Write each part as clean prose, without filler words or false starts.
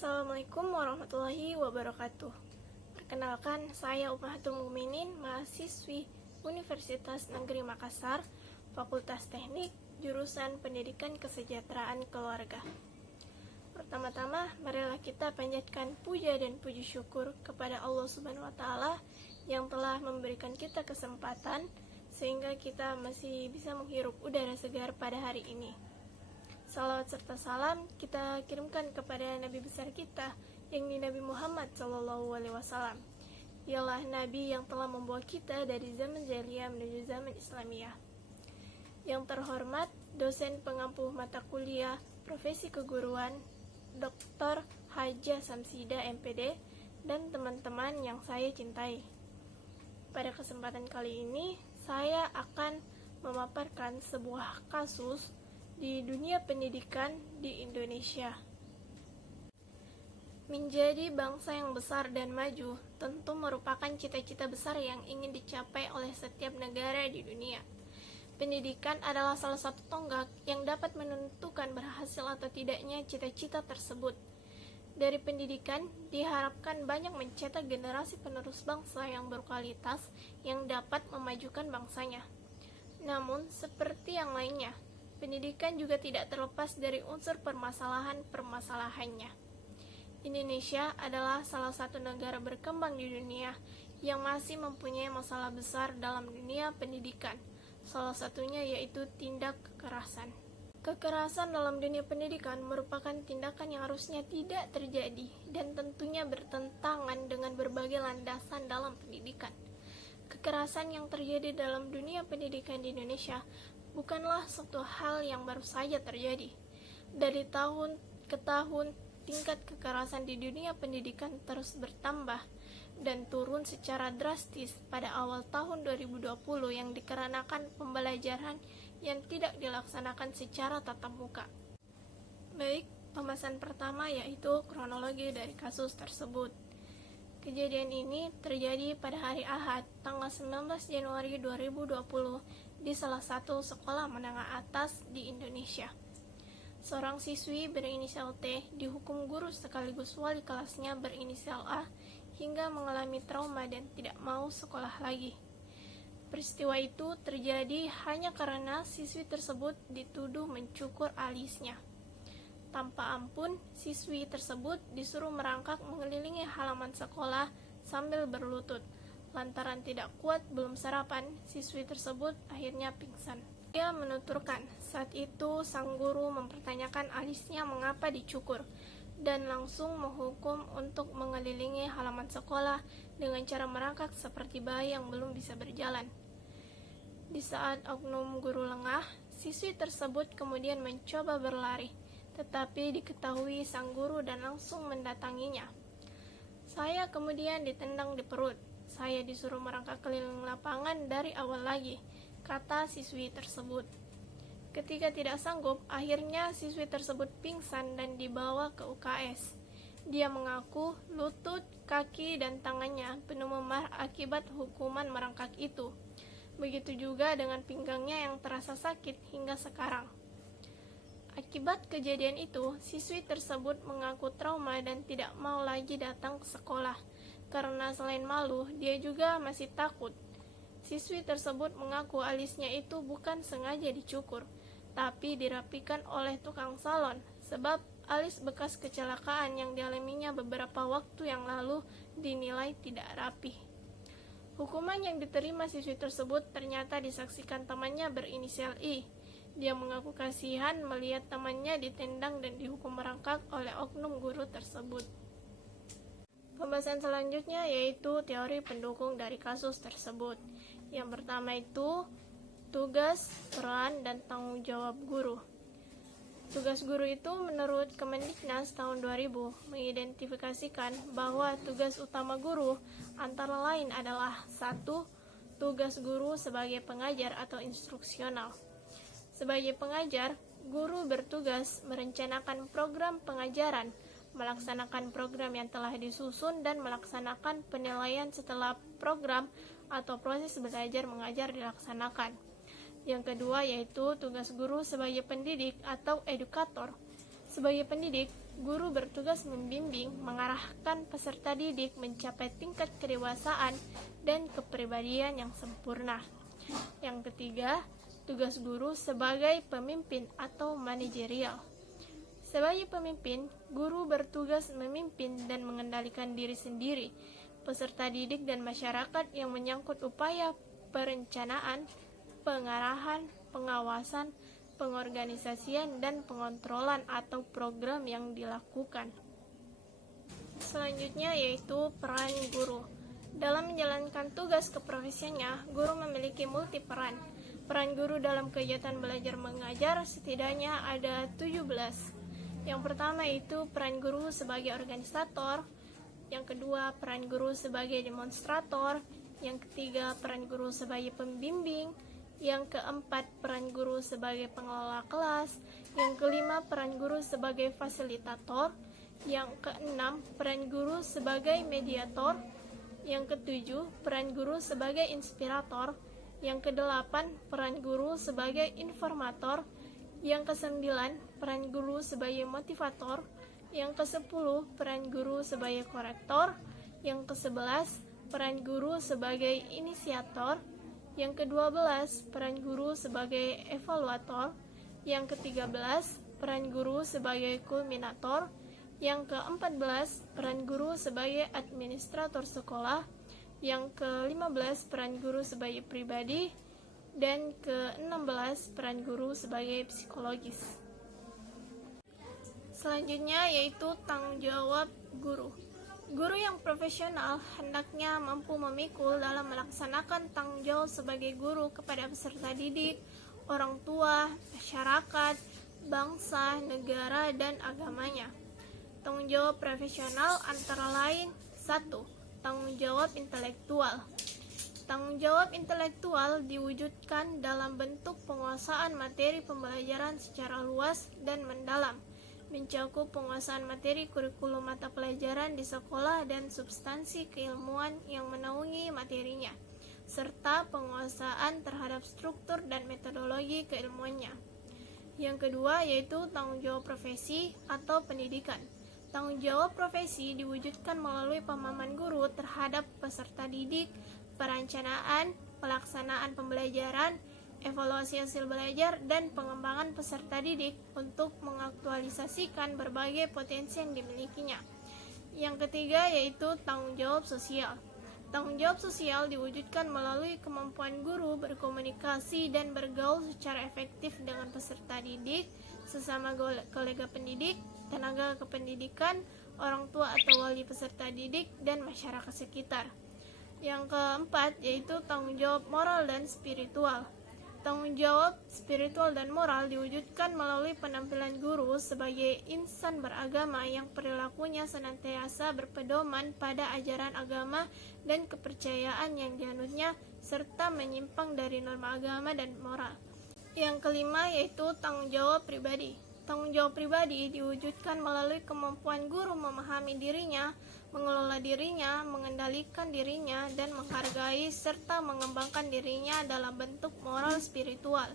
Assalamualaikum warahmatullahi wabarakatuh. Perkenalkan, saya Ummahatul Mukminin, mahasiswi Universitas Negeri Makassar, Fakultas Teknik, jurusan Pendidikan Kesejahteraan Keluarga. Pertama-tama, marilah kita panjatkan puja dan puji syukur kepada Allah Subhanahu wa Ta'ala yang telah memberikan kita kesempatan sehingga kita masih bisa menghirup udara segar pada hari ini. Salawat serta salam kita kirimkan kepada Nabi besar kita, yakni Nabi Muhammad SAW. Ialah Nabi yang telah membawa kita dari zaman jahiliyah menuju zaman Islamiyah. Yang terhormat, dosen pengampu mata kuliah profesi keguruan, Dr. Haja Samsida MPD, dan teman-teman yang saya cintai. Pada kesempatan kali ini, saya akan memaparkan sebuah kasus di dunia pendidikan di Indonesia. Menjadi bangsa yang besar dan maju tentu merupakan cita-cita besar yang ingin dicapai oleh setiap negara di dunia. Pendidikan adalah salah satu tonggak yang dapat menentukan berhasil atau tidaknya cita-cita tersebut. Dari pendidikan diharapkan banyak mencetak generasi penerus bangsa yang berkualitas yang dapat memajukan bangsanya. Namun, seperti yang lainnya, pendidikan juga tidak terlepas dari unsur permasalahan-permasalahannya. Indonesia adalah salah satu negara berkembang di dunia yang masih mempunyai masalah besar dalam dunia pendidikan. Salah satunya yaitu tindak kekerasan. Kekerasan dalam dunia pendidikan merupakan tindakan yang harusnya tidak terjadi dan tentunya bertentangan dengan berbagai landasan dalam pendidikan. Kekerasan yang terjadi dalam dunia pendidikan di Indonesia bukanlah suatu hal yang baru saja terjadi. Dari tahun ke tahun, tingkat kekerasan di dunia pendidikan terus bertambah dan turun secara drastis pada awal tahun 2020 yang dikarenakan pembelajaran yang tidak dilaksanakan secara tatap muka. Baik, pembahasan pertama yaitu kronologi dari kasus tersebut. Kejadian ini terjadi pada hari Ahad, tanggal 19 Januari 2020 di salah satu sekolah menengah atas di Indonesia. Seorang siswi berinisial T dihukum guru sekaligus wali kelasnya berinisial A hingga mengalami trauma dan tidak mau sekolah lagi. Peristiwa itu terjadi hanya karena siswi tersebut dituduh mencukur alisnya. Tanpa ampun, siswi tersebut disuruh merangkak mengelilingi halaman sekolah sambil berlutut. Lantaran tidak kuat belum sarapan, siswi tersebut akhirnya pingsan. Dia menuturkan, saat itu sang guru mempertanyakan alisnya mengapa dicukur, dan langsung menghukum untuk mengelilingi halaman sekolah dengan cara merangkak seperti bayi yang belum bisa berjalan. Di saat oknum guru lengah, siswi tersebut kemudian mencoba berlari, tetapi diketahui sang guru dan langsung mendatanginya. Saya kemudian ditendang di perut. Saya disuruh merangkak keliling lapangan dari awal lagi, kata siswi tersebut. Ketika tidak sanggup, akhirnya siswi tersebut pingsan dan dibawa ke UKS. Dia mengaku lutut, kaki, dan tangannya penuh memar akibat hukuman merangkak itu. Begitu juga dengan pinggangnya yang terasa sakit hingga sekarang. Akibat kejadian itu, siswi tersebut mengaku trauma dan tidak mau lagi datang ke sekolah. Karena selain malu, dia juga masih takut. Siswi tersebut mengaku alisnya itu bukan sengaja dicukur, tapi dirapikan oleh tukang salon, sebab alis bekas kecelakaan yang dialaminya beberapa waktu yang lalu dinilai tidak rapi. Hukuman yang diterima siswi tersebut ternyata disaksikan temannya berinisial I. Dia mengaku kasihan melihat temannya ditendang dan dihukum merangkak oleh oknum guru tersebut. Pembahasan selanjutnya yaitu teori pendukung dari kasus tersebut. Yang pertama itu tugas, peran, dan tanggung jawab guru. Tugas guru itu menurut Kemendiknas tahun 2000 mengidentifikasikan bahwa tugas utama guru antara lain adalah 1. Tugas guru sebagai pengajar atau instruksional. Sebagai pengajar, guru bertugas merencanakan program pengajaran, melaksanakan program yang telah disusun, dan melaksanakan penilaian setelah program atau proses belajar mengajar dilaksanakan. Yang kedua yaitu tugas guru sebagai pendidik atau edukator. Sebagai pendidik, guru bertugas membimbing, mengarahkan peserta didik mencapai tingkat kedewasaan dan kepribadian yang sempurna. Yang ketiga, tugas guru sebagai pemimpin atau manajerial. Sebagai pemimpin, guru bertugas memimpin dan mengendalikan diri sendiri, peserta didik dan masyarakat yang menyangkut upaya perencanaan, pengarahan, pengawasan, pengorganisasian, dan pengontrolan atau program yang dilakukan. Selanjutnya yaitu peran guru. Dalam menjalankan tugas keprofesiannya, guru memiliki multi peran. Peran guru dalam kegiatan belajar mengajar setidaknya ada 17. Yang pertama itu peran guru sebagai organisator, yang kedua peran guru sebagai demonstrator, yang ketiga peran guru sebagai pembimbing, yang keempat peran guru sebagai pengelola kelas, yang kelima peran guru sebagai fasilitator, yang keenam peran guru sebagai mediator, yang ketujuh peran guru sebagai inspirator, yang kedelapan peran guru sebagai informator, yang kesembilan peran guru sebagai motivator, yang kesepuluh peran guru sebagai korektor, yang kesebelas peran guru sebagai inisiator, yang ke-12 peran guru sebagai evaluator, yang ke-13 peran guru sebagai kulminator, yang ke-14 peran guru sebagai administrator sekolah, yang ke-15 peran guru sebagai pribadi, dan ke-16 peran guru sebagai psikologis. Selanjutnya yaitu tanggung jawab guru. Guru yang profesional hendaknya mampu memikul dalam melaksanakan tanggung jawab sebagai guru kepada peserta didik, orang tua, masyarakat, bangsa, negara, dan agamanya. Tanggung jawab profesional antara lain 1. Tanggung jawab intelektual. Tanggung jawab intelektual diwujudkan dalam bentuk penguasaan materi pembelajaran secara luas dan mendalam, mencakup penguasaan materi kurikulum mata pelajaran di sekolah dan substansi keilmuan yang menaungi materinya, serta penguasaan terhadap struktur dan metodologi keilmuannya. Yang kedua yaitu tanggung jawab profesi atau pendidikan. Tanggung jawab profesi diwujudkan melalui pemahaman guru terhadap peserta didik, perencanaan, pelaksanaan pembelajaran, evaluasi hasil belajar, dan pengembangan peserta didik untuk mengaktualisasikan berbagai potensi yang dimilikinya. Yang ketiga yaitu tanggung jawab sosial. Tanggung jawab sosial diwujudkan melalui kemampuan guru berkomunikasi dan bergaul secara efektif dengan peserta didik, sesama kolega pendidik, tenaga kependidikan, orang tua atau wali peserta didik, dan masyarakat sekitar. Yang keempat yaitu tanggung jawab moral dan spiritual. Tanggung jawab spiritual dan moral diwujudkan melalui penampilan guru sebagai insan beragama yang perilakunya senantiasa berpedoman pada ajaran agama dan kepercayaan yang dianutnya, serta menyimpang dari norma agama dan moral. Yang kelima yaitu tanggung jawab pribadi. Tanggung jawab pribadi diwujudkan melalui kemampuan guru memahami dirinya, mengelola dirinya, mengendalikan dirinya, dan menghargai serta mengembangkan dirinya dalam bentuk moral spiritual.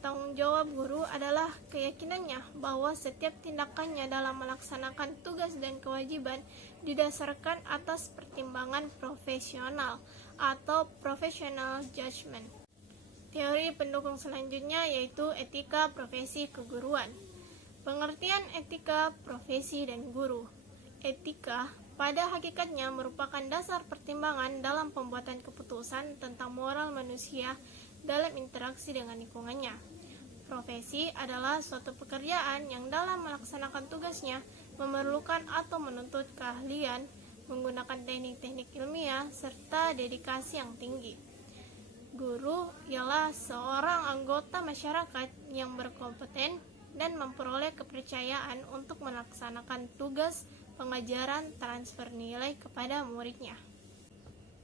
Tanggung jawab guru adalah keyakinannya bahwa setiap tindakannya dalam melaksanakan tugas dan kewajiban didasarkan atas pertimbangan profesional atau professional judgment. Teori pendukung selanjutnya yaitu etika profesi keguruan. Pengertian etika profesi dan guru. Etika pada hakikatnya merupakan dasar pertimbangan dalam pembuatan keputusan tentang moral manusia dalam interaksi dengan lingkungannya. Profesi adalah suatu pekerjaan yang dalam melaksanakan tugasnya memerlukan atau menuntut keahlian, menggunakan teknik-teknik ilmiah, serta dedikasi yang tinggi. Guru ialah seorang anggota masyarakat yang berkompeten dan memperoleh kepercayaan untuk melaksanakan tugas pengajaran transfer nilai kepada muridnya.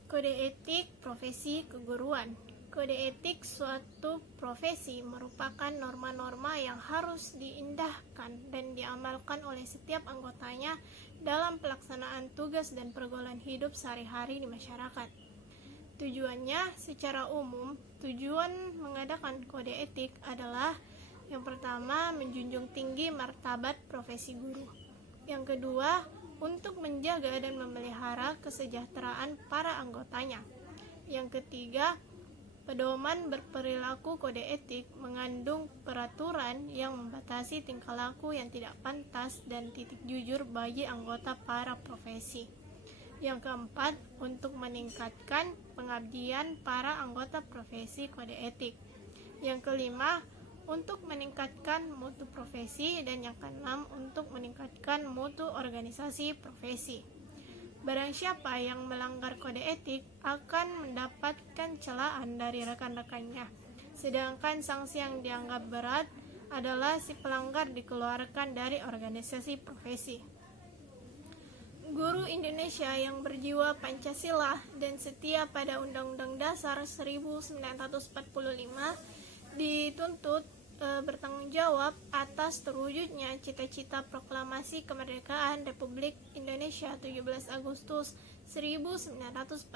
Kode etik profesi keguruan. Kode etik suatu profesi merupakan norma-norma yang harus diindahkan dan diamalkan oleh setiap anggotanya dalam pelaksanaan tugas dan pergaulan hidup sehari-hari di masyarakat. Tujuannya secara umum, tujuan mengadakan kode etik adalah yang pertama, menjunjung tinggi martabat profesi guru. Yang kedua, untuk menjaga dan memelihara kesejahteraan para anggotanya. Yang ketiga, pedoman berperilaku kode etik mengandung peraturan yang membatasi tingkah laku yang tidak pantas dan titik jujur bagi anggota para profesi. Yang keempat, untuk meningkatkan pengabdian para anggota profesi kode etik. Yang kelima, untuk meningkatkan mutu profesi, dan yang keenam, untuk meningkatkan mutu organisasi profesi. Barang siapa yang melanggar kode etik akan mendapatkan celaan dari rekan-rekannya, sedangkan sanksi yang dianggap berat adalah si pelanggar dikeluarkan dari organisasi profesi. Guru Indonesia yang berjiwa Pancasila dan setia pada Undang-Undang Dasar 1945 dituntut bertanggung jawab atas terwujudnya cita-cita proklamasi kemerdekaan Republik Indonesia 17 Agustus 1945.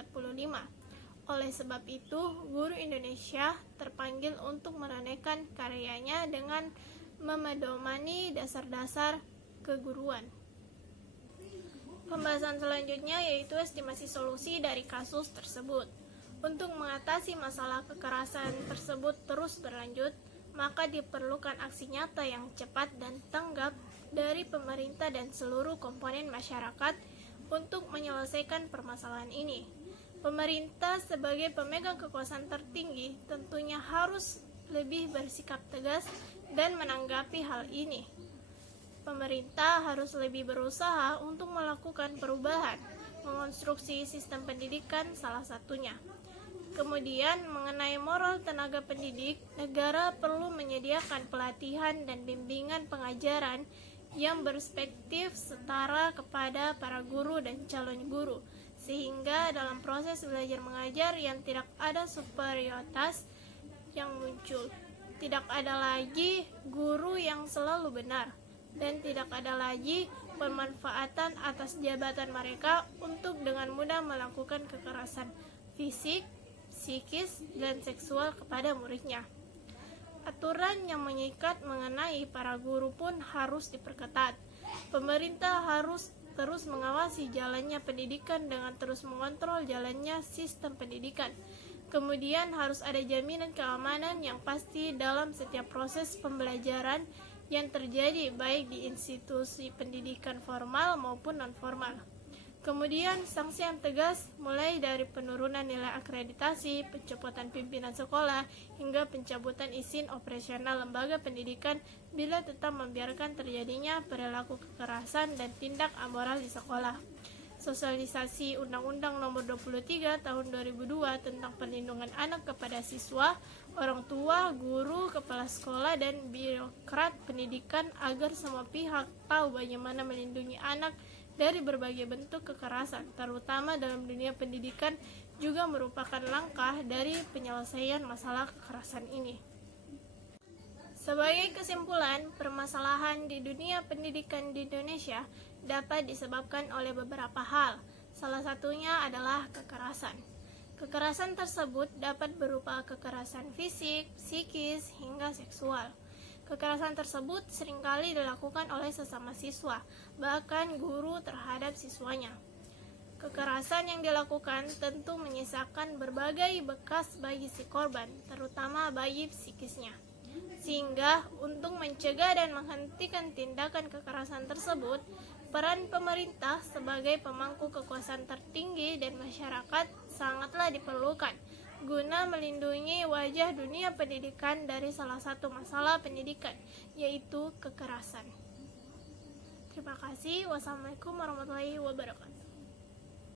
Oleh sebab itu, guru Indonesia terpanggil untuk menunaikan karyanya dengan memedomani dasar-dasar keguruan. Pembahasan selanjutnya yaitu estimasi solusi dari kasus tersebut. Untuk mengatasi masalah kekerasan tersebut terus berlanjut, maka diperlukan aksi nyata yang cepat dan tanggap dari pemerintah dan seluruh komponen masyarakat untuk menyelesaikan permasalahan ini. Pemerintah sebagai pemegang kekuasaan tertinggi tentunya harus lebih bersikap tegas dan menanggapi hal ini. Pemerintah harus lebih berusaha untuk melakukan perubahan, mengonstruksi sistem pendidikan salah satunya. Kemudian, mengenai moral tenaga pendidik, negara perlu menyediakan pelatihan dan bimbingan pengajaran yang berperspektif setara kepada para guru dan calon guru, sehingga dalam proses belajar mengajar yang tidak ada superioritas yang muncul. Tidak ada lagi guru yang selalu benar, dan tidak ada lagi pemanfaatan atas jabatan mereka untuk dengan mudah melakukan kekerasan fisik, psikis, dan seksual kepada muridnya. Aturan yang mengikat mengenai para guru pun harus diperketat. Pemerintah harus terus mengawasi jalannya pendidikan dengan terus mengontrol jalannya sistem pendidikan. Kemudian harus ada jaminan keamanan yang pasti dalam setiap proses pembelajaran yang terjadi baik di institusi pendidikan formal maupun non-formal. Kemudian sanksi yang tegas mulai dari penurunan nilai akreditasi, pencopotan pimpinan sekolah, hingga pencabutan izin operasional lembaga pendidikan bila tetap membiarkan terjadinya perilaku kekerasan dan tindak amoral di sekolah. Sosialisasi Undang-Undang Nomor 23 Tahun 2002 tentang perlindungan anak kepada siswa, orang tua, guru, kepala sekolah, dan birokrat pendidikan agar semua pihak tahu bagaimana melindungi anak dari berbagai bentuk kekerasan, terutama dalam dunia pendidikan, juga merupakan langkah dari penyelesaian masalah kekerasan ini. Sebagai kesimpulan, permasalahan di dunia pendidikan di Indonesia dapat disebabkan oleh beberapa hal. Salah satunya adalah kekerasan. Kekerasan tersebut dapat berupa kekerasan fisik, psikis, hingga seksual. Kekerasan tersebut seringkali dilakukan oleh sesama siswa, bahkan guru terhadap siswanya. Kekerasan yang dilakukan tentu menyisakan berbagai bekas bagi si korban, terutama bagi psikisnya. Sehingga untuk mencegah dan menghentikan tindakan kekerasan tersebut, peran pemerintah sebagai pemangku kekuasaan tertinggi dan masyarakat sangatlah diperlukan guna melindungi wajah dunia pendidikan dari salah satu masalah pendidikan, yaitu kekerasan. Terima kasih. Wassalamualaikum warahmatullahi wabarakatuh.